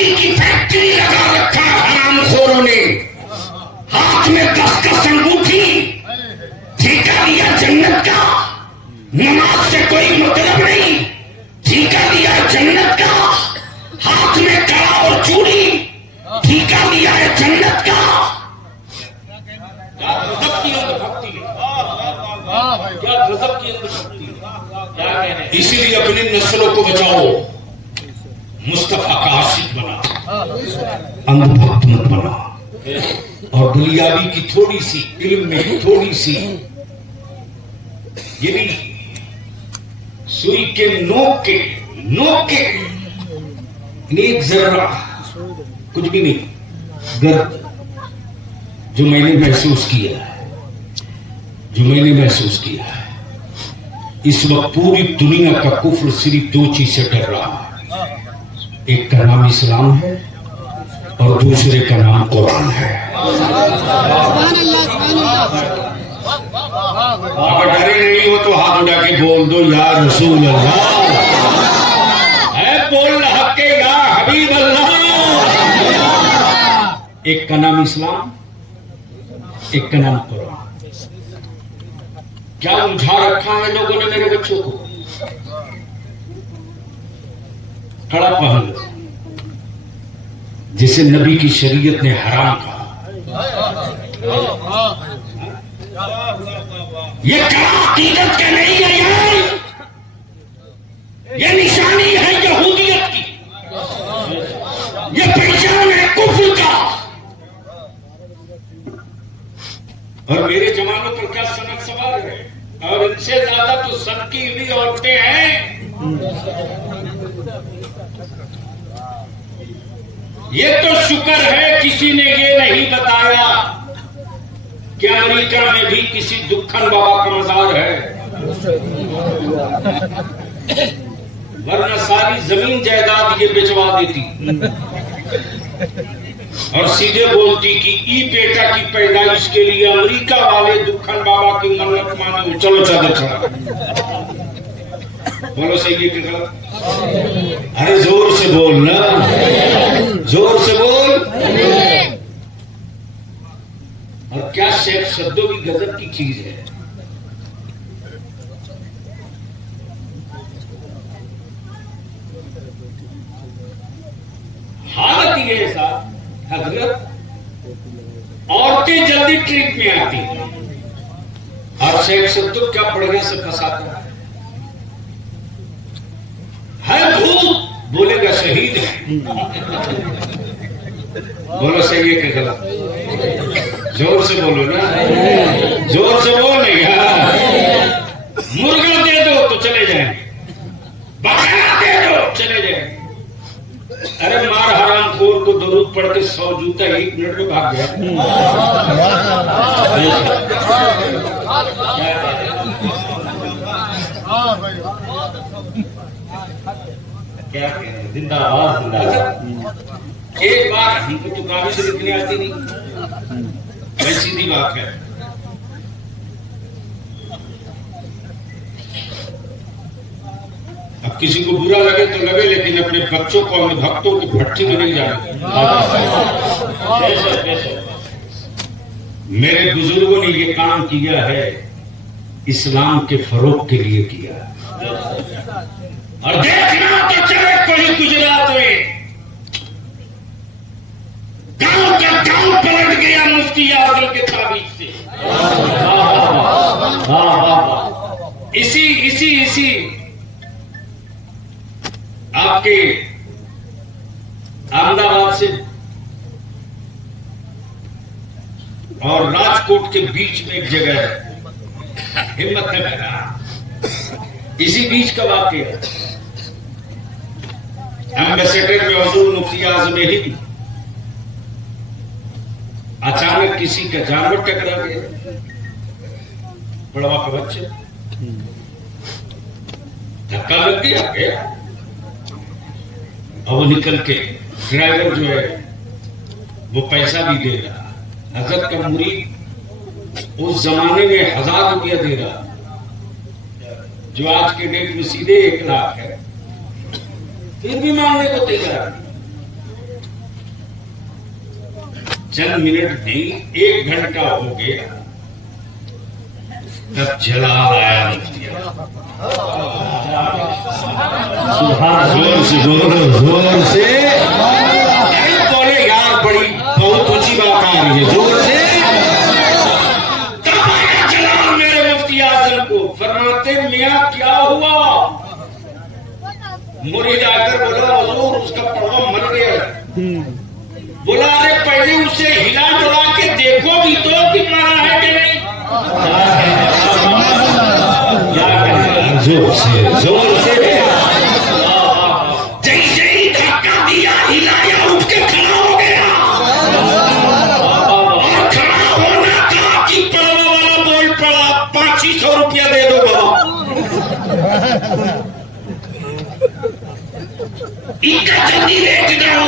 अगरबत्ती की फैक्ट्री लगा रखा हरामखोरों ने। हाथ में 10 अंगूठी, ठेका लिया जन्नत का। नमाज से कोई मतलब नहीं, ठेका लिया जन्नत का। हाथ में कड़ा और चूड़ी, ठेका लिया है जन्नत का। क्या गजब की अंधभक्ति है, क्या गजब की अंधभक्ति है। इसीलिए अपनी नस्लों को बचाओ, मुस्तफा का आशिक बना, अंधभक्त मत बना। और दुनियावी की थोड़ी सी इल्म में थोड़ी सी ये भी सुई के नोक के एक जरा कुछ भी नहीं गर्द जो मैंने महसूस किया है, इस वक्त पूरी दुनिया का कुफ्र सिर्फ 2 चीज से डर रहा है। एक का नाम इस्लाम है और दूसरे का नाम कुरान है। अगर डरे नहीं हो तो हाथ उठा के बोल दो या रसूल अल्लाह, है बोल हक के या हबीब अल्लाह। एक का नाम इस्लाम, एक का नाम कुरान। क्या उलझा रखा है लोगों ने मेरे बच्चों को। कड़ा पहन लो जिसे नबी की शरीयत ने हराम कहा। ये कड़ा अकीदत का नहीं है यार, ये निशानी है यहूदियत की, ये पहचान है कुफ्र का। और मेरे जमानों पर क्या सनत सवार है, और इनसे ज्यादा तो सनकी हुई औरतें हैं। ये तो शुक्र है किसी ने ये नहीं बताया कि अमेरिका में भी किसी दुखन बाबा का मजार है, वरना सारी जमीन जायदाद ये बेचवा देती और सीधे बोलती कि ई बेटा की पैदाइश के लिए अमेरिका वाले दुखन बाबा की मन्नत माने, चलो चादर चढ़ा। बोलो सही है कि गलत? अरे जोर से बोल ना, जोर से बोल। और क्या शेख शब्दों की गजब की चीज है। हालत ये है साहब, हजरत औरतें जल्दी ट्रिक में आती और शेख शब्दों क्या बढ़िया से फंसाता है भूत बोलेगा शहीद है। बोलो सही है कि गलत? जोर से बोलो ना, जोर से बोल नहीं। मुर्गा दे दो तो चले जाएंगे, बकरा दे दो चले जाएंगे। अरे मार हरामखोर को दरूद पढ़ के 100 जूता 1 मिनट में भाग गया। क्या जिंदाबाद जिंदाबाद। एक बार हमको तो काफी से लिखने आती नहीं, वही सीधी बात है। अब किसी को बुरा लगे तो लगे, लेकिन अपने बच्चों को अपने भक्तों की भट्टी में नहीं जाने। मेरे बुजुर्गों ने ये काम किया है, इस्लाम के फरोग के लिए किया। और देखना तो चले कोई गुजरात में गांव का गांव पलट गया मुफ्ती आजम के ताबीज से। इसी आपके अहमदाबाद से और राजकोट के बीच में एक जगह है हिम्मतनगर, इसी बीच का वाकया। एम्बेसडर में हुजूर मुफ्ती आजम हिंद अचानक किसी का जानवर टकरा गया, बड़वा का बच्चे, धक्का लग गया और वो निकल के ड्राइवर जो है वो पैसा भी दे रहा। हजरत का मुरीद उस जमाने में 1000 रुपया दे रहा, जो आज के डेट में सीधे 1 लाख है, फिर भी मांगने को तैयार। चंद मिनट नहीं 1 घंटा हो गया तब जलाल आया मुफ्ती। जोर से बोलो, जोर से बोले यार, बड़ी बहुत ऊंची बात आ रही है, जोर से। तब आया जलाल मेरे मुफ्ती आजम को, फरमाते मियां क्या हुआ? मुरीद आकर बोला हुजूर उसका पड़वा मर गया। बोला अरे पहले उसे हिला डुला के देखो भी तो कि मरा है कि नहीं। जोर से जैसे ही धक्का दिया, हिलाया, उठ के खड़ा हो गया। और खड़ा होना था कि पड़वा वाला बोल पड़ा 500 रुपया दे दो बाबा। इनका जल्दी लेके जाओ।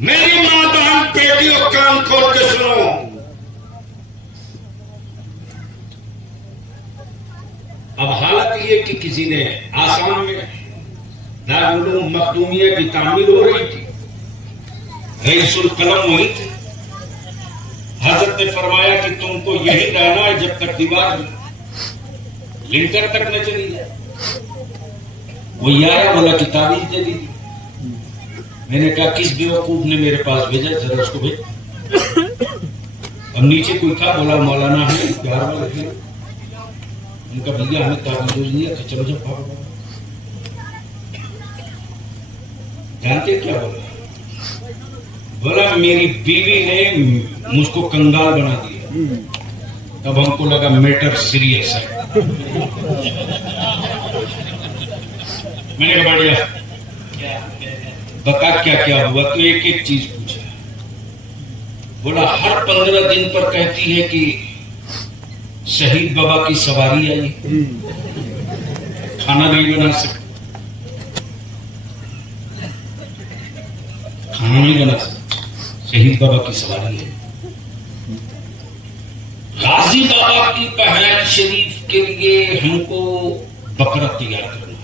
मेरी मां बहन बेटियों, कान खोल के सुनो। अब हालत ये कि किसी ने आसाम में दारुल उलूम मखदूमिया की तामीर हो रही थी, रईसुल कलम वही थे। हजरत ने फरमाया कि तुमको यही रहना है जब तक दीवार लिंटर तक न चली जाए। वो आया, बोला कि ताबीज दे दी। मैंने कहा किस बेवकूफ ने मेरे पास भेजा, जरा उसको भेज। अब नीचे कोई था, बोला मौलाना है प्यार वाले थे। उनका भैया हमें ताबीज नहीं है, चलो जब भागो। जानते क्या बोला? बोला मेरी बीवी ने मुझको कंगाल बना दिया। तब हमको लगा मैटर सीरियस है। मैंने कहा बढ़िया, बता क्या क्या हुआ? तो एक एक चीज पूछा। बोला हर 15 दिन पर कहती है कि शहीद बाबा की सवारी आई, खाना नहीं बना सकती, खाना नहीं बना सकती, शहीद बाबा की सवारी है। गाजी बाबा की पहल शरीफ के लिए हमको बकरा तैयार करना।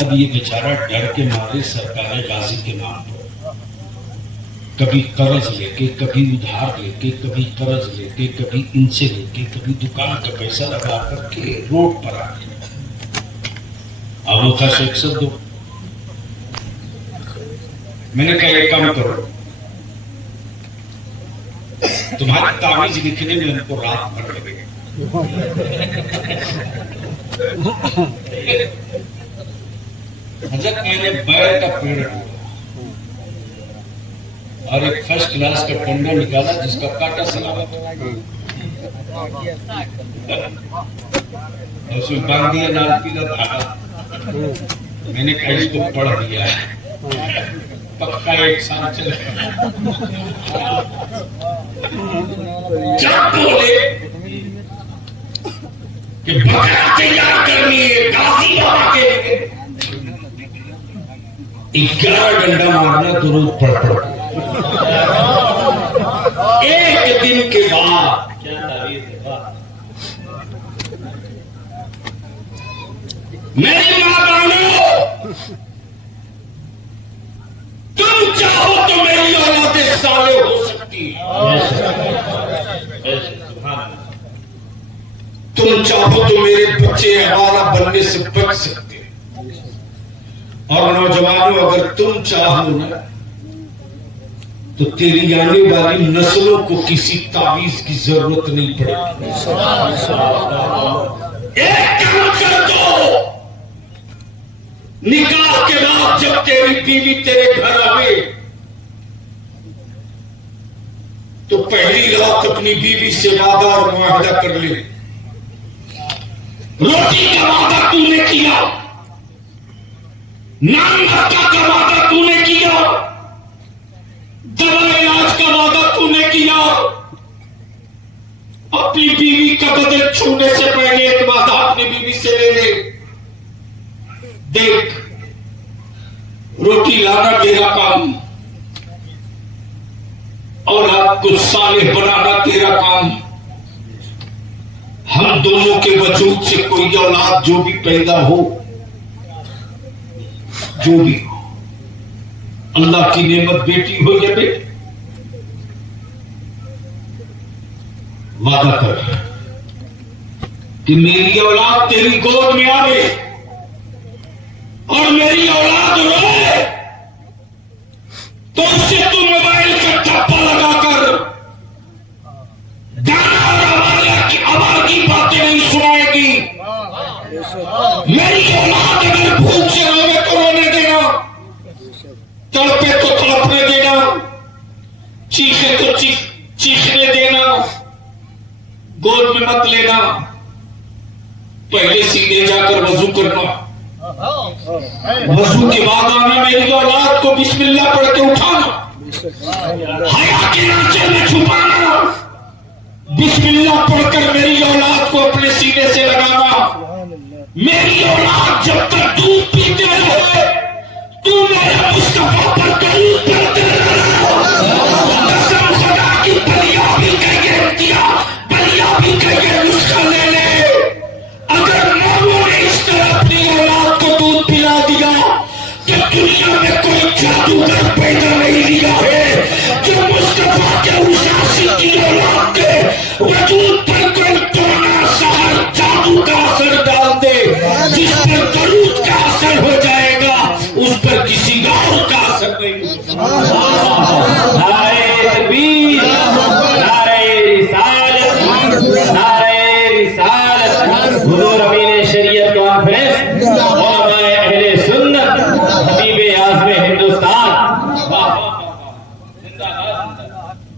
अब ये बेचारा डर के मारे सरकार गाजी के नाम पर कभी कर्ज लेके, कभी उधार लेके, कभी कर्ज लेके, कभी इनसे लेके, कभी दुकान का पैसा लगा करके रोड पर आ गए। अब वो था शेख दो। मैंने कहा एक काम करो, तुम्हारी तावीज लिखने में हमको रात भर लगेगी। हजरत मैंने बैर का पेड़ और एक फर्स्ट क्लास का टंडा निकाला जिसका कांटा सलामत, उसमें बांध दिया लाल पीला धागा। मैंने कहा इसको पढ़ दिया है, पक्का 1 साल चलेगा। जब बोले कि बकरा तैयार करनी है गाजी बाबा के लिए, 11 डंडा मारना दुरूद पढ़ पढ़। एक दिन के बाद क्या तारीफ है, मेरी मां बहनों, तुम चाहो तो मेरी औलाद साले हो सकती है, तुम चाहो तो मेरे बच्चे हमारा बनने से बच सकते हैं। और नौजवानों, अगर तुम चाहो ना तो तेरी आने वाली नस्लों को किसी तावीज की जरूरत नहीं पड़ेगी। एक काम कर दो, निकाह के बाद जब तेरी बीवी तेरे घर आवे तो पहली रात अपनी बीवी से वादा और मुआहदा कर ले। रोटी का वादा तूने किया, नाम नाश्ता का वादा तूने किया, दवा इलाज का वादा तूने किया, अपनी बीवी का बदन छूने से पहले एक वादा अपनी बीवी से ले ले। देख, रोटी लाना तेरा काम और आपको सालेह बनाना तेरा काम। हम दोनों के वजूद से कोई औलाद जो भी पैदा हो, जो भी हो, अल्लाह की नेमत बेटी हो या बेटे, वादा कर कि मेरी औलाद तेरी गोद में आवे और मेरी औलाद रोए तो उससे तू मोबाइल का ठप्पा लगाकर गाना और आवाज की बातें नहीं सुनाएगी। मेरी औलाद अगर भूख से रोवे तो रोने देना, तड़पे तो तड़पने देना, चीखे तो चीखने देना, गोद में मत लेना। पहले सीधे जाकर वजू करना, वजू के बाद आना, मेरी औलाद को बिस्मिल्लाह पढ़ के उठाना, हया के आंचल में छुपाना, बिस्मिल्लाह पढ़कर मेरी औलाद को अपने सीने से लगाना। मेरी औलाद जब तक